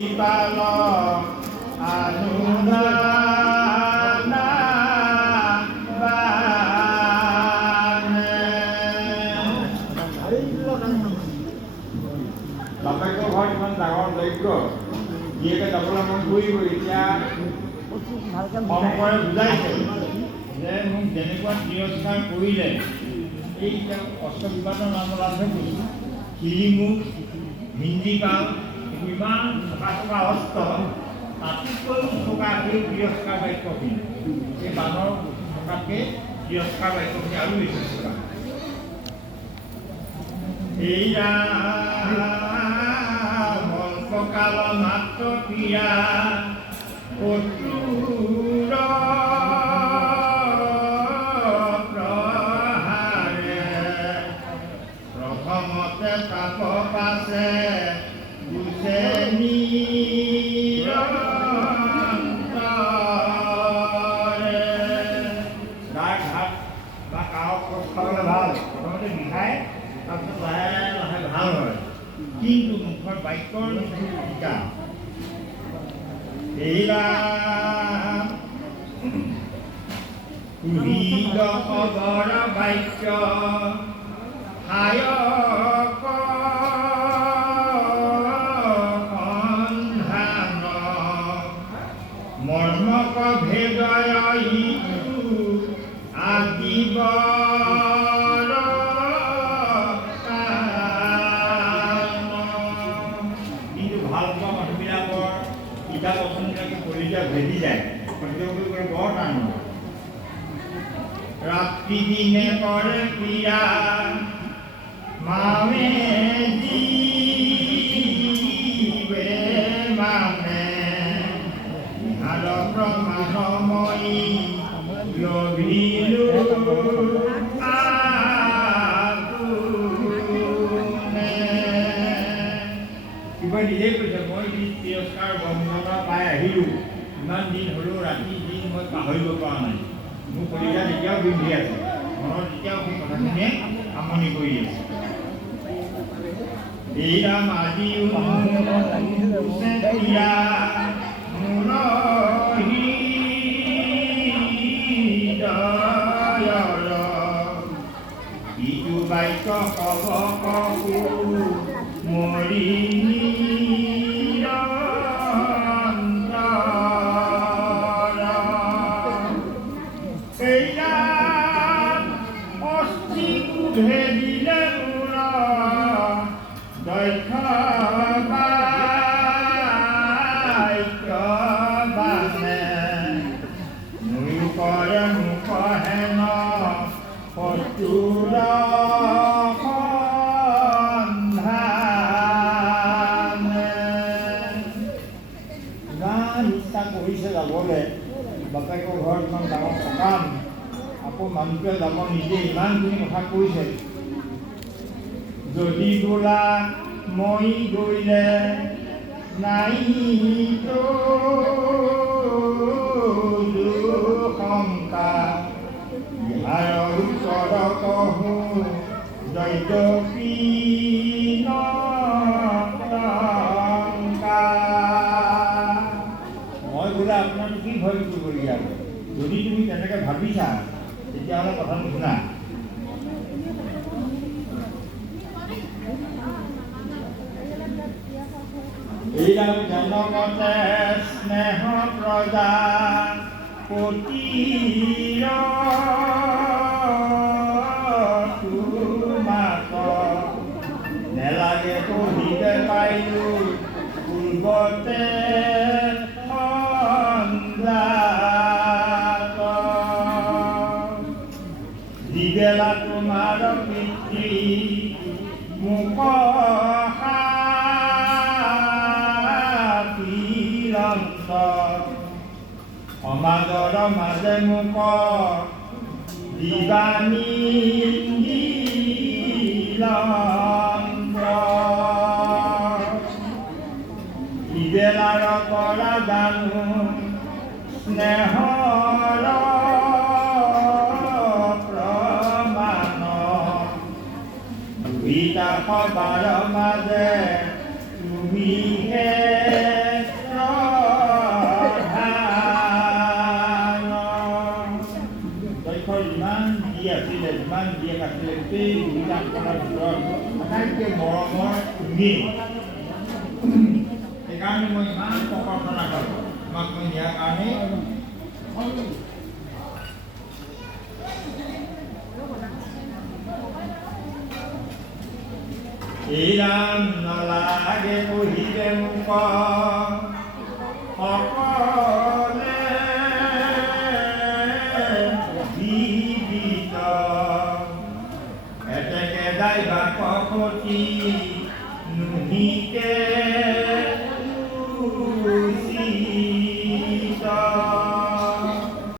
Palo Anudana Bane বাপেকৰ ঘৰত ইমান ডাঙৰ যজ্ঞ যিয়েকে যাবলৈ মন কৰিব এতিয়া শংকৰে বুজাইছে যে মোক যেনেকুৱা তিৰস্কাৰ কৰিলে এই অষ্টবিবাদৰ নামত আছে শিলিমুখ হিন্দীকাল ইমান থকা থকা অস্ত তাতোতকৈও থকা সেই তিৰস্কাৰ বাক্যখিনি এই বানৰ থকাতকৈ তিৰস্কাৰ বাক্যখিনি আৰু বেছি থকা এইয়া মল্পকাল মাত্ৰ ক্ৰিয়া অতুৰ প্ৰহাৰে প্ৰথমতে তাপ পাছে গুছে নিৰন্তৰে গাৰ ঘাট বা কাহক খোজ খাবলৈ ভাল প্ৰথমতে বিষায় তাৰপিছত লাহে লাহে ভাল হয় কিন্তু মুখৰ বাক্যৰ টিকা এইয়া কুহিদ খবৰ বাক্য হায়ক সন্ধান মৰ্মক ভেদয় ইটো আদিব কিতাপ অসমীয়াকে কলিজা ভেদি যায় সহ্য কৰিবলৈ বৰ টান ৰাত্ৰি দিনে কৰে ক্ৰিয়া মামে জীৱে মানে নিহাল প্ৰমাণময়ী লভিলো কিবা নিজেই কৈছে মই যি তিৰস্কাৰ বন্ধতা পাই আহিলোঁ ইমান দিন হ'লেও ৰাতি দিন মই পাহৰিব পৰা নাই মোৰ কলিজাত এতিয়াও বিন্ধি আছে মনত এতিয়াও সেই কথাখিনিয়ে আমনি কৰি আছে এই ৰাম আজিও ইটো বাক্য কব কহু মৰি কৰিছে যাবলৈ বাপেকৰ ঘৰত ইমান ডাঙৰ সকাম আকৌ মানুহটোৱে যাব নিজে ইমানখিনি কথা কৈছে যদি বোলা মই গৈলে নাই শংকা বিহাৰৰ ওচৰ কহো দৈতকী বোলে আপোনাক কি ভয় কৰিবলগীয়া হ'ব যদি তুমি তেনেকৈ ভাবিছা তেতিয়াহ'লে কথাটো শুনা এইডাল জনমতে স্নেহ প্ৰজা পতিৰ তোমাক নেলাগে পঢ়িবে পাৰিলোঁ পূৰ্বতে দিবেলা তোমাৰ পিতৃ মুখ সমাজৰ মাজে মুখ দিবানী দিবেলাৰ পৰা জানো স্নেহৰ সবাৰ মাজে তুমি হে গোটেই কিতাপখনৰ ভিতৰত আটাইতকৈ মৰমৰ তুমি। সেইকাৰণে মই ইমান প্ৰকল্পনা কৰোঁ তোমাক মই দিয়াৰ কাৰণেই। এই ৰাম নালাগে পঢ়িবে মোক সকলে জীৱিত এতেকে যাইবা কপতি নুহিকে